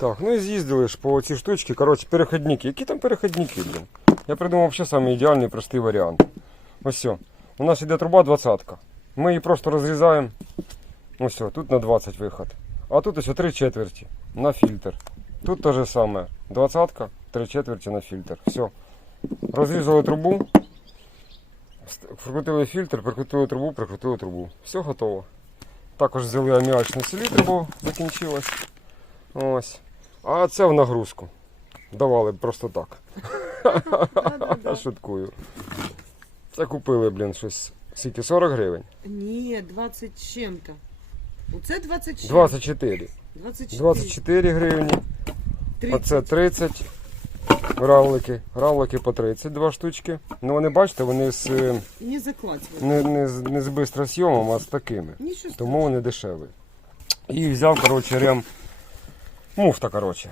Так, ну і з'їздили по ці штучки. Коротше, переходники. Які там переходники, блін? Я придумав самий ідеальний простий варіант. Ось все. У нас іде труба 20 Ми її просто розрізаємо. Ось все, тут на 20 виход. А тут ось 3 четверті на фільтр. Тут те же саме. 20 3 четверті на фільтр. Все. Розрізали трубу. Прикрутили фільтр, прикрутили трубу, прикрутили трубу. Все готово. Також взяли аміачну селітру, бо закінчилось. Ось. А це в нагрузку. Давали просто так. Шуткую. Це купили, блін, щось. Скільки 40 гривень? Ні, 20 чим-то. Оце 26. 24. 24. 24 гривні. 30. Оце 30 равлики. Равлики по 32 штучки. Ну вони бачите, вони з е, Не закладь. не, не, з- не з бистросйомом, а з такими. Тому вони дешеві. І взяв, коротше, рем. Муфта, коротше.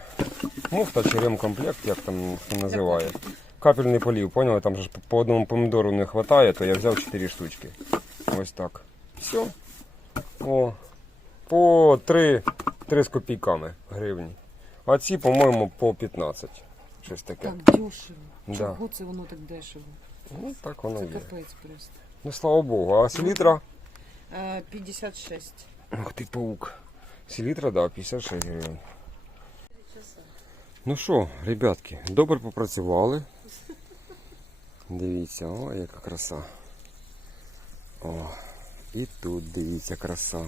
Муфта чи ремкомплект, як там називає. Капельний полів, поняли? Там же по одному помідору не вистачає, то я взяв 4 штучки. Ось так. Все. О. По 3, 3 з копійками гривні. А ці, по-моєму, по 15. Щось таке. Так дешево. Да. Чого це воно так дешево? Ну, так воно Це є. капець просто. Ну, слава Богу. А селітра? Е, 56. Ух ти, паук. Селітра, да, 56 гривень. Ну що, ребятки, добре попрацювали. Дивіться, о, яка краса. О, і тут дивіться краса.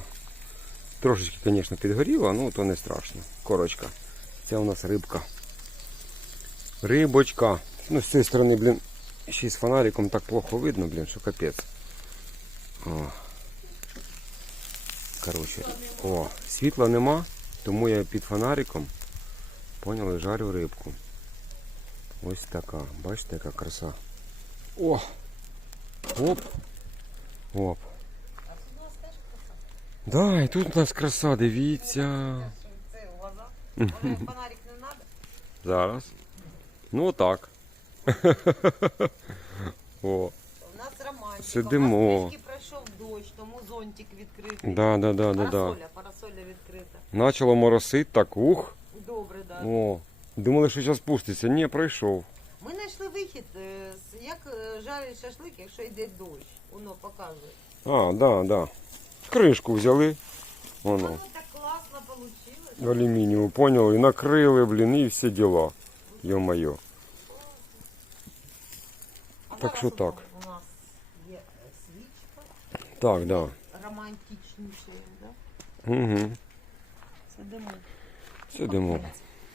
Трошечки, звісно, підгоріло, ну то не страшно. Корочка. Це у нас рибка. Рибочка. Ну, з цієї сторони, блін, ще з фонариком так плохо видно, блін, що капець. Коротше, о, світла нема, тому я під фонариком, поняли, жарю рибку. Ось така. Бачите, яка краса. О! Оп! Оп. Да, і тут у нас краса, дивіться. Це глаза. Фонарик не треба? Зараз. Ну так. О, У нас романтика. Сидимо. У нас трішки пройшов дощ, тому зонтик відкритий. да, да, да, да, да. Парасоля, парасоля відкрита. Начало моросить, так ух. Добре, так. Да. О, думали, що зараз спуститься. Ні, пройшов. Ми знайшли вихід, е, з- як е, жарить шашлик, якщо йде дощ. Воно показує. А, да, да. Кришку взяли. Воно. Воно так класно вийшло. Алюмінієву, поняли, накрили, блін, і всі діла. Йо-моє. Так що так. У нас є е, свічка Так, да. романтичніша, да? Угу. Сидимо. Сидимо.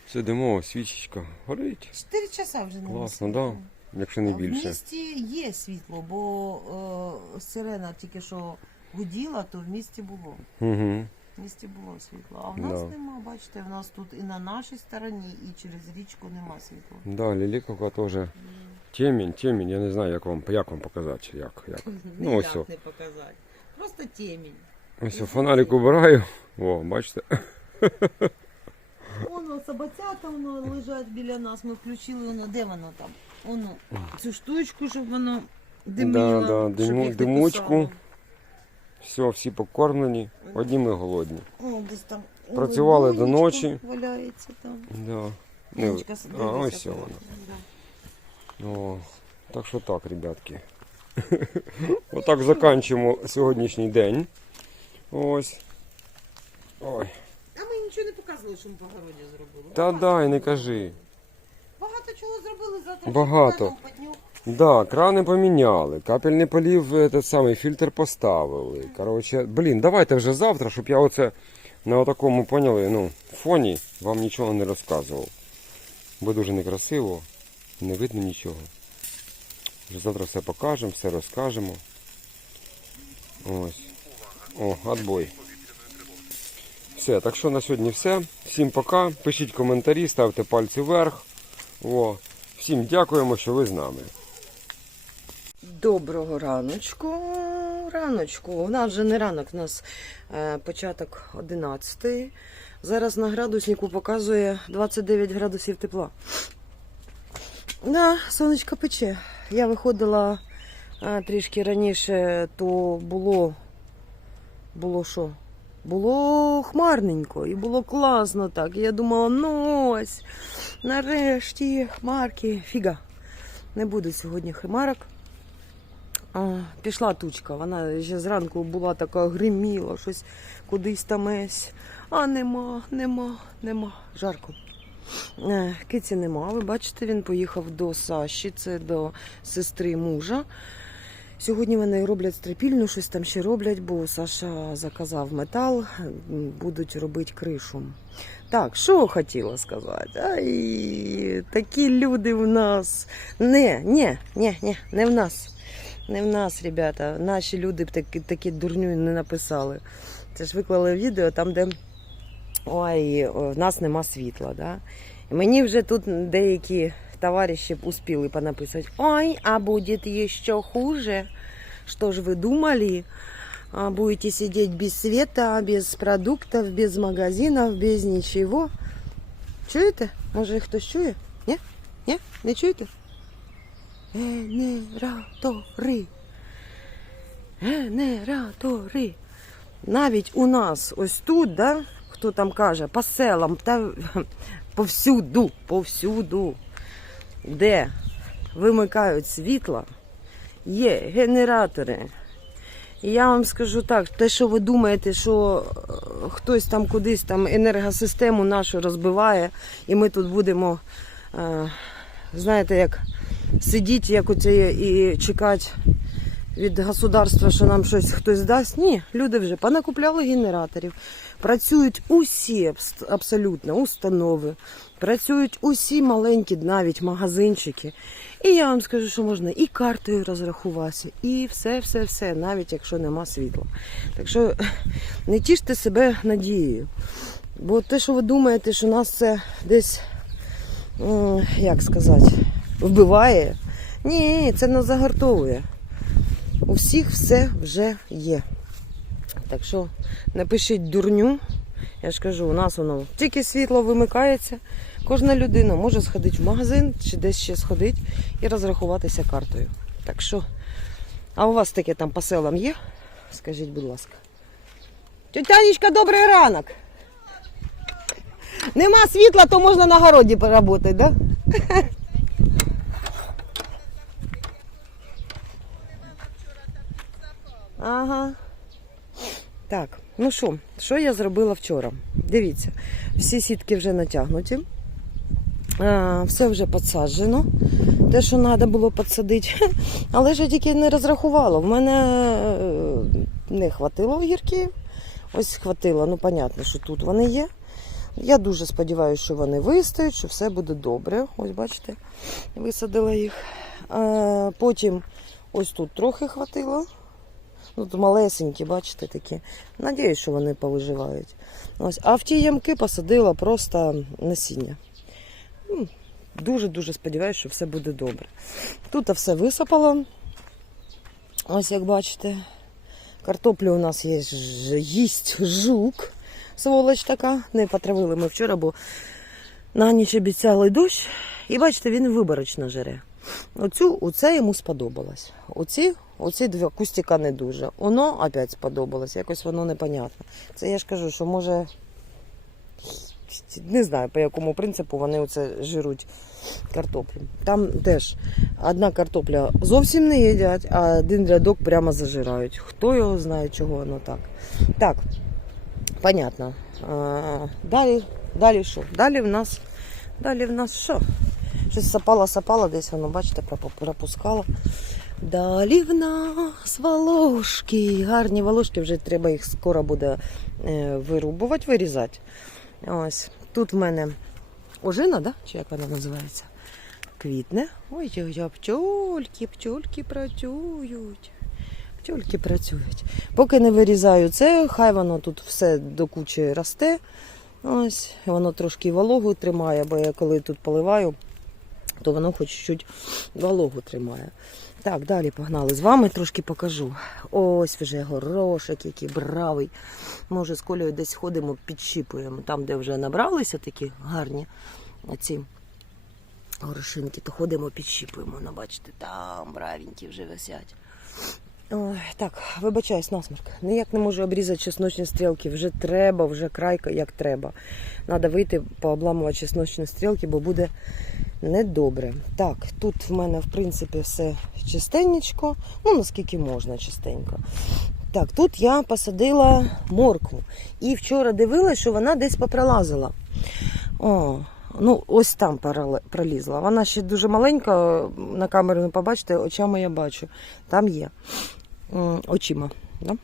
Сидимо, свічечка горить. Чотири часа вже не Класно, да? Якщо не В більше. місті є світло, бо е, сирена тільки що гуділа, то в місті було. Угу. В місті було світло. А в нас Да. нема, бачите, в нас тут і на нашій стороні, і через річку нема світла. Да, ліліковка теж. Темінь, темінь, я не знаю, як вам, як вам показати. Як, як. Ну, ось о. не показати. Просто темінь. Ось о, фонарик убираю. О, бачите. Воно собацята воно лежать біля нас. Ми включили воно, де воно там? Воно цю штучку, щоб воно димило. Да, да, щоб диму- їх не димучку. кусало. Все, всі покормлені, одні ми голодні. О, десь там. Працювали до ночі. Валяється там. Да. Не, Ванечка, а, дивися, ось воно. Да. О, так що так, ребятки. Отак заканчуємо сьогоднішній день. Ось. Ой. Нічого не показували, що ми по городі зробили. Та дай, не кажи. Багато чого зробили завтра. Багато. ще покажемо, Да, крани поміняли, капельний полів, е, той самий фільтр поставили. Коротше, блін, давайте вже завтра, щоб я оце на такому, поняли, ну, фоні вам нічого не розказував. Бо дуже некрасиво, не видно нічого. Вже завтра все покажемо, все розкажемо. Ось. О, отбой. Все, так що на сьогодні все. Всім пока. Пишіть коментарі, ставте пальці вверх. О. Всім дякуємо, що ви з нами. Доброго раночку. Раночку. У нас вже не ранок, у нас е, початок 11. Зараз на градуснику показує 29 градусів тепла. Да, сонечко пече. Я виходила е, трішки раніше, то було. Було що? Було хмарненько і було класно так. І я думала, ну ось, нарешті хмарки. Фіга. Не буде сьогодні хмарок. А, пішла тучка. Вона ще зранку була така гриміла, щось кудись там есь. А нема, нема, нема. Жарко. Е, Киці нема. Ви бачите, він поїхав до Саші, це до сестри мужа. Сьогодні вони роблять стрипільну, щось там ще роблять, бо Саша заказав метал, будуть робити кришу. Так, що хотіла сказати? Ай, такі люди в нас. Не, ні, ні, ні, не в нас. Не в нас, ребята. Наші люди б такі, такі дурню не написали. Це ж виклали відео там, де ой, в нас нема світла. Да? Мені вже тут деякі товариші успіли понаписати. Ой, а буде ще хуже. Что ж вы думали? А, Будете сидеть без света, без продуктов, без магазинов, без нічого. Чуєте? Може хтось чує? Ні? Ні? Не чуєте? Генератори. Генератори. Навіть у нас ось тут, да, хто там каже, по селам та повсюду, повсюду, де вимикають світло, Є генератори. Я вам скажу так, те, що ви думаєте, що е, хтось там кудись там енергосистему нашу розбиває, і ми тут будемо, е, знаєте, як сидіти, як оце і чекати від государства, що нам щось хтось дасть. Ні, люди вже понакупляли генераторів. Працюють усі абсолютно установи, працюють усі маленькі навіть магазинчики. І я вам скажу, що можна і картою розрахуватися, і все, все, все, навіть якщо нема світла. Так що не тіште себе надією. Бо те, що ви думаєте, що нас це десь, як сказати, вбиває, ні, це нас загартовує. У всіх все вже є. Так що напишіть дурню. Я ж кажу, у нас воно тільки світло вимикається. Кожна людина може сходити в магазин чи десь ще сходити і розрахуватися картою. Так що, а у вас таке там по селам є? Скажіть, будь ласка. Тетянечка, добрий ранок. Нема світла, то можна на городі поработати, да? Ага. Так, ну що, що я зробила вчора? Дивіться, всі сітки вже натягнуті. А, все вже підсаджено. Те, що треба було підсадити. Але ж я тільки не розрахувала. В мене е, не хватило огірків. Ось хватило, ну, понятно, що тут вони є. Я дуже сподіваюся, що вони вистоять, що все буде добре. Ось бачите, висадила їх. А, потім ось тут трохи хватило. Ну, тут малесенькі, бачите, такі. Надіюсь, що вони повиживають. Ось. А в ті ямки посадила просто насіння. Ну, Дуже-дуже сподіваюся, що все буде добре. Тут все висипало. Ось як бачите. Картоплю у нас є їсть жук. Сволоч така. Не потравили ми вчора, бо на ніч обіцяли дощ. І бачите, він виборочно жере. Оцю, оце йому сподобалось. Оці, оці два кустика не дуже. Воно опять сподобалось, якось воно непонятно. Це я ж кажу, що може. Не знаю, по якому принципу вони оце жируть картоплю. Там теж одна картопля зовсім не їдять, а один рядок прямо зажирають. Хто його знає, чого воно так. Так, понятно. Далі, далі що? Далі в нас, далі в нас що? Щось сапала, десь воно, бачите, пропу- пропускала. Далі в нас волошки. Гарні волошки, вже треба їх скоро буде е, вирубувати, вирізати. Ось. Тут в мене ожина, да? чи як вона називається? Квітне. Ой, ой, ой, пчольки, пчольки працюють. Пчольки працюють. Поки не вирізаю це, хай воно тут все до кучі росте. Ось, воно трошки вологу тримає, бо я коли тут поливаю, то воно хоч чуть вологу тримає. Так, далі погнали. З вами трошки покажу. Ось вже горошок, який бравий. Може, з колею десь ходимо, підщіпуємо. Там, де вже набралися такі гарні ці горошинки, то ходимо, підщіпуємо. Ну, бачите, там бравенькі вже висять. Так, вибачаюсь, насморк. Ніяк не можу обрізати чесночні стрілки. Вже треба, вже крайка як треба. Треба вийти пообламувати чесночні стрілки, бо буде недобре. Так, тут в мене, в принципі, все чистенечко. Ну, наскільки можна чистенько. Так, тут я посадила моркву. І вчора дивилась, що вона десь попролазила. О, ну ось там пролізла. Вона ще дуже маленька, на камеру не побачите, очами я бачу. Там є. Очима. Да?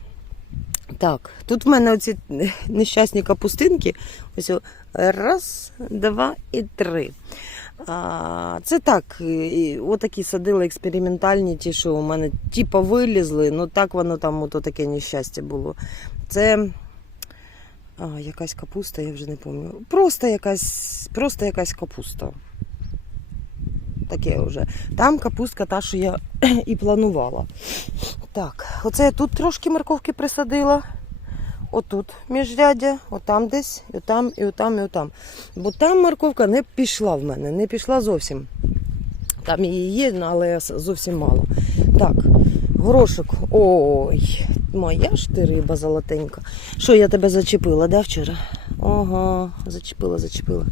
Так, тут в мене оці нещасні капустинки. Ось раз, два і три. А, це так, отакі садили експериментальні, ті, що у мене типа вилізли, ну так воно там ото таке нещастя було. Це а, якась капуста, я вже не пам'ятаю. Просто якась, просто якась капуста. Таке вже. Там капустка та, що я і планувала. Так, оце я тут трошки морковки присадила. Отут міжряддя, отам десь, отам, і отам, і отам. Бо там морковка не пішла в мене, не пішла зовсім. Там її є, але зовсім мало. Так, горошок. Ой, моя ж ти риба золотенька. Що я тебе зачепила, да, вчора? Ого, зачепила, зачепила.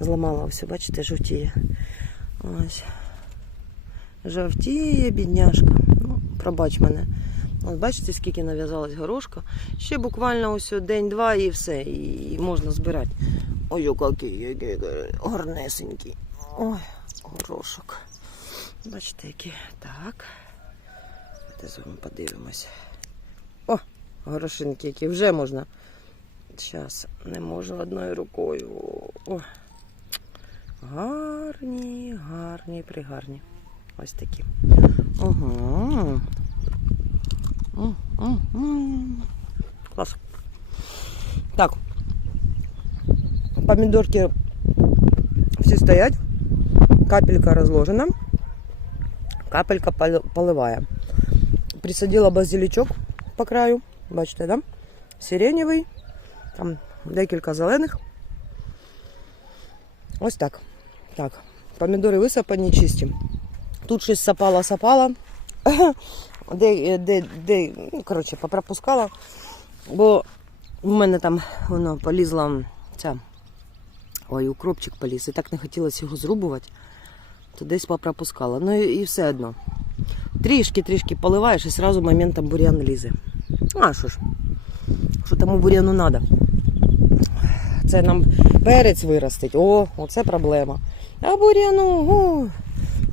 Зламала все, бачите, жовтіє. Ось. Жовтіє, бідняшка. Ну, пробач мене. От бачите, скільки нав'язалась горошка. Ще буквально ось день-два і все, і можна збирати. Ой, який, гарнесенький. Ой, горошок. Бачите, який. Так. Давайте з вами подивимось. О, горошинки, які вже можна. Зараз не можу одною рукою. О. Гарні, гарні, пригарні. Ось такі. Угу. Клас. Так. Помідорки всі стоять. Капелька розложена. Капелька пол- поливає. Присадила базилічок по краю. Бачите, да? Сиренєвий. Там декілька зелених. Ось так. Так. Помідори висипані чисті. Тут щось сапала, сапала. Де, де, де, ну, коротше, попропускала. Бо в мене там воно полізла ця. Ой, укропчик поліз. І так не хотілося його зрубувати, то десь попропускала. Ну і, і все одно. Трішки-трішки поливаєш і одразу моментом бур'ян лізе. А що ж? Що тому бур'яну треба? Це нам перець виростить. О, оце проблема. А бур'яну, о,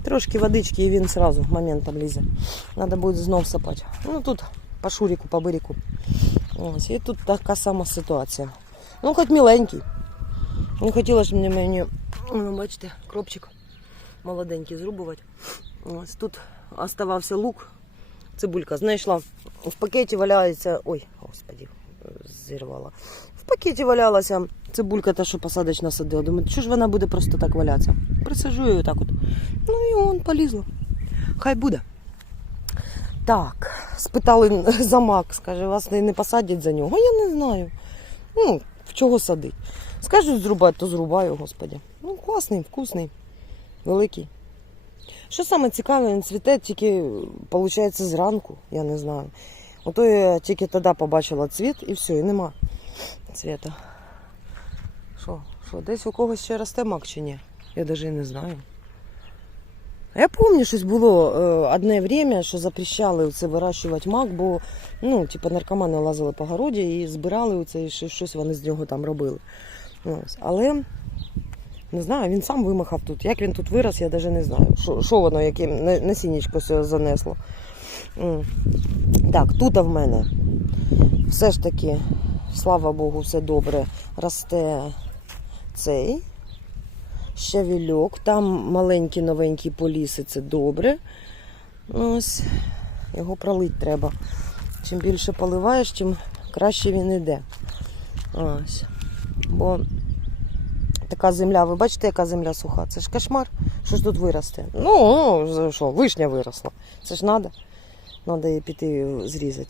трошки водички і він одразу моментом лізе. Треба буде знов сапати. Ну тут по шуріку, по бирику. Ось, і тут така сама ситуація. Ну, хоч міленький. Не хотілося ж мені, мені ну, бачите, кропчик молоденький зрубувати. Ось тут оставався лук, цибулька знайшла. В пакеті валяється. Ой, господі, зірвала. В пакеті валялася цибулька, та що посадочна садила. Думаю, що ж вона буде просто так валятися? Присаджую її отак от. Ну і он полізла. Хай буде. Так, спитали за мак, скаже, вас не посадять за нього. Я не знаю. Ну, в чого садить. Скажуть зрубати, то зрубаю, господі. Ну, класний, вкусний, великий. Що саме цікаве, він цвіте тільки, виходить, зранку, я не знаю. Ото я тільки тоді побачила цвіт і все, і нема цвіта. Що, що, десь у когось ще росте мак чи ні? Я навіть не знаю. Я пам'ятаю, щось було е, одне время, що запрещали це вирощувати мак, бо ну, типу, наркомани лазили по городі і збирали оце, і щось- вони з нього там робили. Ось. Але не знаю, він сам вимахав тут. Як він тут вирос, я навіть не знаю. Що, воно, яке на- насіннячко занесло. Так, тут в мене все ж таки, слава Богу, все добре. Росте цей щавільок. Там маленькі новенькі поліси, це добре. Ось, його пролить треба. Чим більше поливаєш, тим краще він йде. Ось. Бо така земля, ви бачите, яка земля суха? Це ж кошмар. Що ж тут виросте? Ну що, вишня виросла. Це ж треба. Треба її піти зрізати.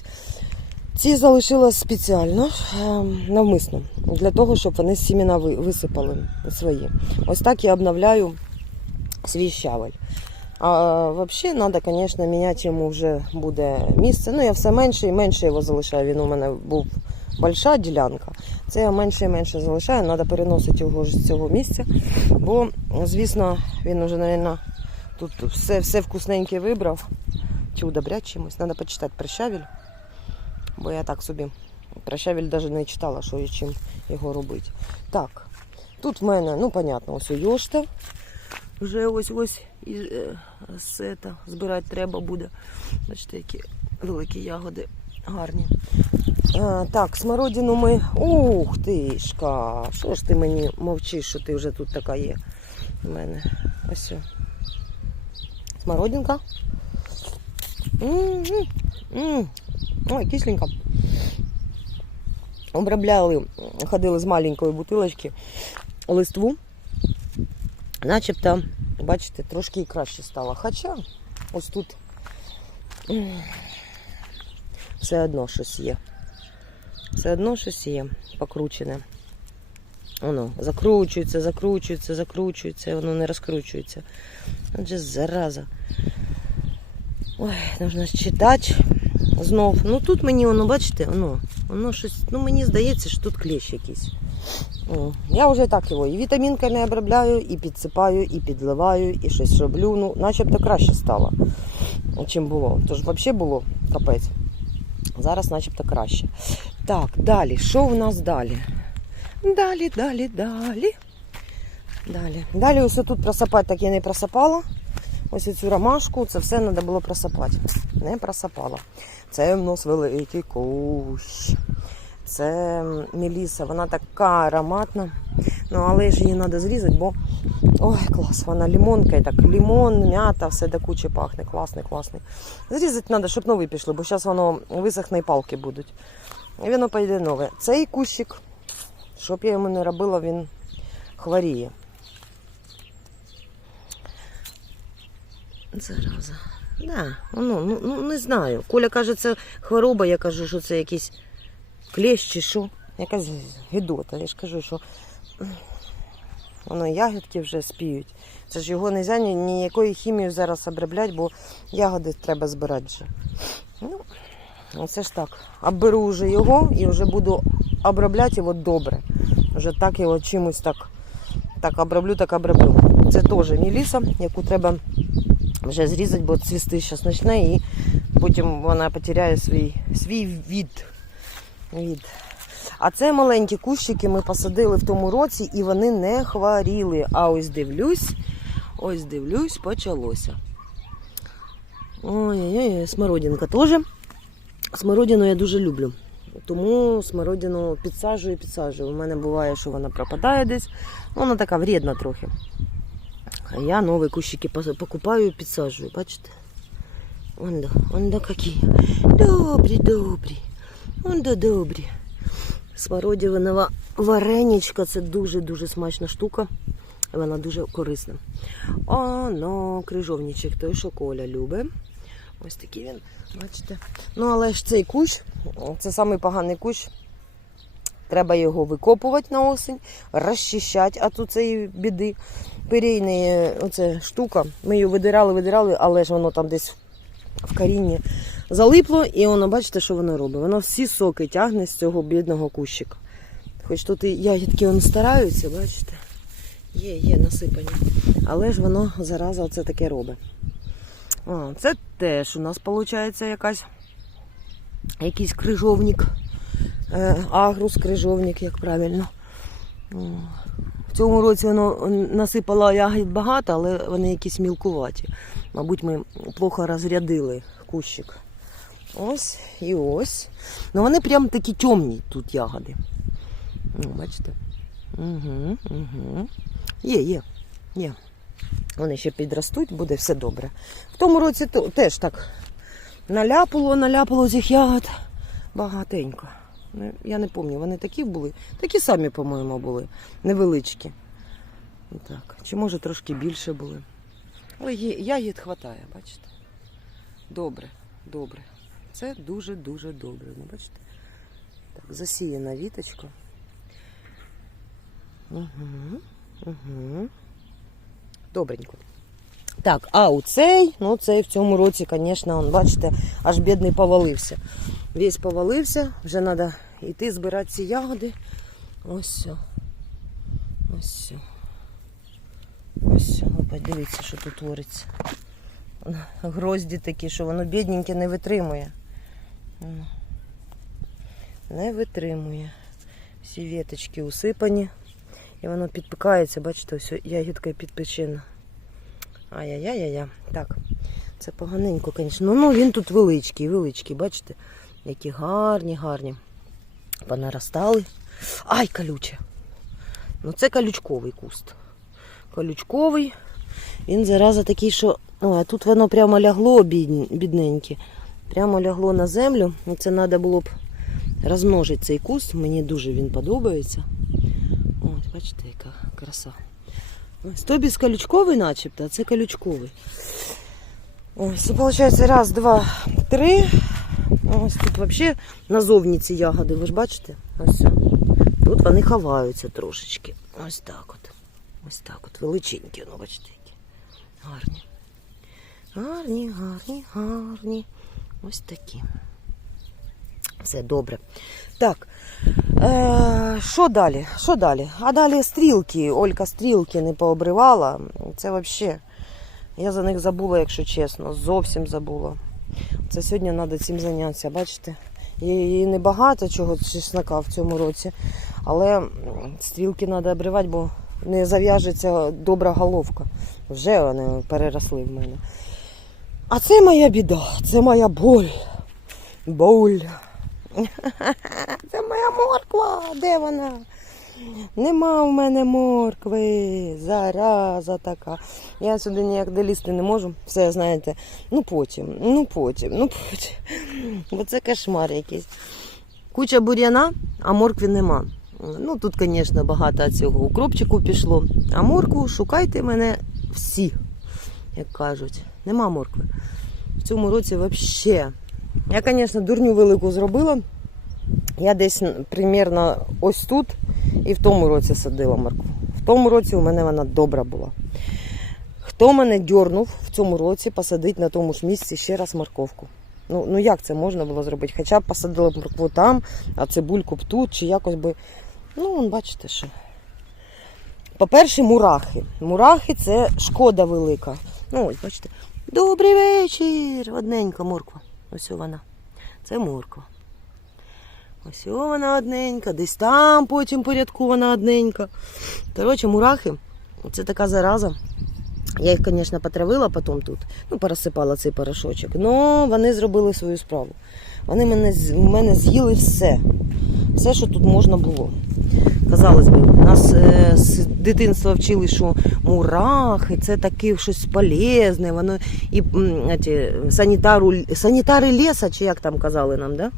Ці залишила спеціально, ем, навмисно, для того, щоб вони сімена висипали свої. Ось так я обновляю свій щавель. А взагалі треба, звісно, міняти йому вже буде місце. Ну, я все менше і менше його залишаю. Він у мене був большая ділянка. Це я менше і менше залишаю. Треба переносити його з цього місця. Бо, звісно, він вже, мабуть, тут все, все вкусненьке вибрав. Чи удобрять чимось. Треба почитати про щавель. Бо я так собі про щавель навіть не читала, що і чим його робити. Так, тут в мене, ну, понятно, ось Йошта. Вже ось ось і е, все це збирати треба буде. Бачите, які великі ягоди гарні. А, так, смородину ми. Ух ти шка! Що ж ти мені мовчиш, що ти вже тут така є у мене? Ось. Смородинка. Ой, кисленька. Обробляли, ходили з маленької бутилочки листву. Начебто, бачите, трошки і краще стало. Хоча ось тут все одно щось є. Все одно щось є покручене. Воно закручується, закручується, закручується, воно не розкручується. Отже, зараза. Ой, нужно читати знов. Ну тут мені воно, бачите, воно, воно щось. Ну мені здається, що тут клещ якийсь. О, Я вже так його і вітамінками обробляю, і підсипаю, і підливаю, і щось роблю. Ну, начебто краще стало, чим було. Тож взагалі було капець. Зараз начебто краще. Так, далі. Що в нас далі? Далі, далі, далі. Далі. Далі ось тут просипати так я не просипала. Ось цю ромашку, це все треба було просипати. Не просипала. Це в нас великий кущ. Це меліса, вона така ароматна. Ну, але ж її треба зрізати, бо ой, клас, вона лимонка і так. Лимон, м'ята, все до кучі пахне. Класний, класний. Зрізати треба, щоб нові пішли, бо зараз воно висохне і палки будуть. І воно пойде нове. Цей кущик, щоб я йому не робила, він хворіє. Зараза. Да, ну, ну, ну не знаю. Коля каже, це хвороба, я кажу, що це якийсь клещ чи що. Якась гидота. Я ж кажу, що воно ягідки вже спіють. Це ж його не можна ні, ніякою хімією зараз обробляти, бо ягоди треба збирати вже. Ну, оце ж так. Оберу вже його і вже буду обробляти його добре. Вже так його чимось так, так оброблю, так оброблю. Це теж міліса, яку треба вже зрізати, бо цвісти зараз почне і потім вона потеряє свій, свій від. від. А це маленькі кущики ми посадили в тому році і вони не хворіли. А ось дивлюсь, ось дивлюсь, почалося. Ой-ой-ой, смородинка теж. Смородину я дуже люблю. Тому смородину підсаджую підсаджую. У мене буває, що вона пропадає десь. Вона така вредна трохи. А я нові кущики покупаю і підсаджую, бачите? Вон да, вон да які. Добрі, добрі. Вон да добрі. Смородинова вареничка це дуже-дуже смачна штука. Вона дуже корисна. Оно, крижовничок, той, що Коля любить. Ось такий він, бачите. Ну, але ж цей кущ, це самий поганий кущ. Треба його викопувати на осінь, розчищати, а тут цієї біди. Перейна оця штука. Ми її видирали, видирали, але ж воно там десь в корінні залипло, і воно, бачите, що воно робить. Воно всі соки тягне з цього бідного кущика. Хоч тут і ягідки вони стараються, бачите? Є, є насипані. Але ж воно зараза оце таке робить. А, це теж у нас виходить якась, якийсь крижовник. Е, агрус, крижовник, як правильно. В цьому році воно насипало ягід багато, але вони якісь мілкуваті. Мабуть, ми плохо розрядили кущик. Ось і ось. Ну вони прям такі темні тут ягоди. Ну, бачите? Угу, угу. Є, є, є. Вони ще підростуть, буде все добре. В тому році теж так наляпало, наляпало цих ягод багатенько. Я не пам'ятаю, вони такі були. Такі самі, по-моєму, були. Невеличкі. Так. Чи може трошки більше були. Але є- ягід хватає, бачите? Добре, добре. Це дуже-дуже добре. Ну, бачите? Так, засіяна віточка. Угу, угу. Добренько. Так, а у цей, ну цей в цьому році, звісно, он, бачите, аж бідний повалився. Весь повалився, вже треба йти збирати ці ягоди. Ось все. Ось все. Ось все. Ви подивіться, що тут твориться. Грозді такі, що воно бідненьке не витримує. Не витримує. Всі віточки усипані. І воно підпікається, бачите, ось ягідка підпечена. Ай-яй-яй-яй. Так, це поганенько, звісно. Ну, ну він тут величкий, величкий, бачите? Які гарні, гарні. Понаростали. Ай, колюче. Ну це колючковий куст. Колючковий. Він зараза такий, що. Ой, а тут воно прямо лягло бідненьке. Прямо лягло на землю. Ну, Це треба було б розмножити цей куст. Мені дуже він подобається. Ось, бачите, яка краса. Ось то без колючковий начебто, а це колючковий. Ось, це виходить раз, два, три. Ось тут взагалі назовні ці ягоди, ви ж бачите? Ось. Тут вони ховаються трошечки. Ось так от. Ось так от. Величенькі, ну бачите, які. Гарні. Гарні, гарні, гарні. Ось такі. Все добре. Так. Е, що далі? Що далі? А далі стрілки. Олька стрілки не пообривала. Це взагалі. Я за них забула, якщо чесно. Зовсім забула. Це сьогодні треба цим зайнятися, бачите? І небагато чого чеснока в цьому році, але стрілки треба обривати, бо не зав'яжеться добра головка. Вже вони переросли в мене. А це моя біда, це моя боль. Боль. Це моя морква. Де вона? Нема в мене моркви. Зараза така. Я сюди ніяк долізти не можу. Все, знаєте, ну потім, ну потім, ну потім. Бо це кошмар якийсь. Куча бур'яна, а моркви нема. Ну тут, звісно, багато цього укропчику пішло. А моркву шукайте мене всі, як кажуть. Нема моркви. В цьому році взагалі. Я, звісно, дурню велику зробила. Я десь м, примерно ось тут і в тому році садила моркву. В тому році у мене вона добра була. Хто мене дьорнув в цьому році посадити на тому ж місці ще раз морковку? Ну, ну як це можна було зробити? Хоча б посадила моркву там, а цибульку б тут, чи якось би. Ну, вон, бачите, що. По-перше, мурахи. Мурахи це шкода велика. Ну, ось, бачите. Добрий вечір! Одненька морква. Ось вона. Це морква. Ось вона одненька, десь там потім порядку вона одненька. Коротше, мурахи це така зараза. Я їх, звісно, потравила потім тут, ну, порозсипала цей порошочок. але вони зробили свою справу. Вони мене, мене з'їли все. Все, що тут можна було. Казалось би, нас е, з дитинства вчили, що мурахи це таке щось полезне, воно і м, санітару, санітари ліса, чи як там казали нам, да?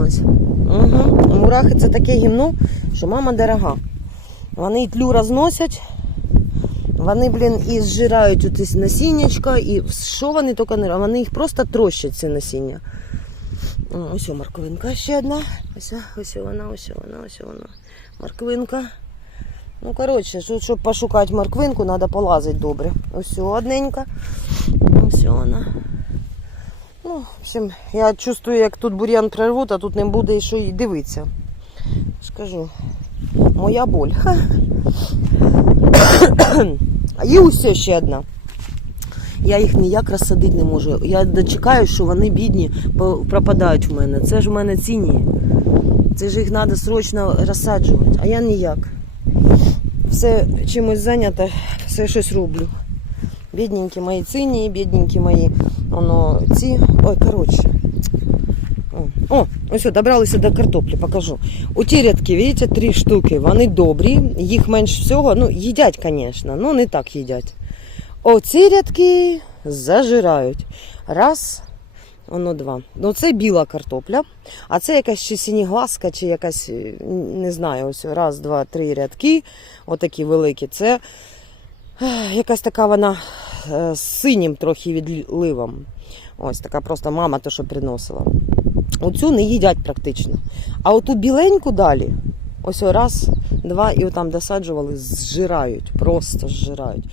Ось. Угу. Мурахи це таке гімно, що мама дорога. Вони і тлю розносять, вони, блін, і зжирають отесь насіннячка, і що вони тільки не роблять. Вони їх просто трощать, ці насіння. Ось морковинка ще одна. Ось, ось вона, ось вона, ось вона. Морквинка. Ну, коротше, щоб, пошукати морквинку, треба полазити добре. Ось одненька. Ось вона. Ну, в я чувствую, як тут бур'ян прорвуть, а тут не буде що і дивитися. Скажу, моя боль. І ось ще одна. Я їх ніяк розсадити не можу. Я дочекаю, що вони бідні пропадають в мене. Це ж в мене цінні. Це ж їх треба срочно розсаджувати, а я ніяк. Все чимось зайнята, все щось роблю. Бідненькі мої цінні, бідненькі мої воно ці. Ой, коротше. О, ось добралися до картоплі, покажу. У ті рядки, бачите, три штуки, вони добрі, їх менш всього, ну, їдять, звісно, ну не так їдять. Оці рядки зажирають. Раз, воно два. Ну це біла картопля, а це якась чи сінігласка, чи якась, е, не знаю, ось раз, два, три рядки, отакі великі. Це якась така вона е, з синім трохи відливом. Ось така просто мама то, що приносила. Оцю не їдять практично. А оту біленьку далі, ось раз, два, і отам досаджували, зжирають, просто зжирають.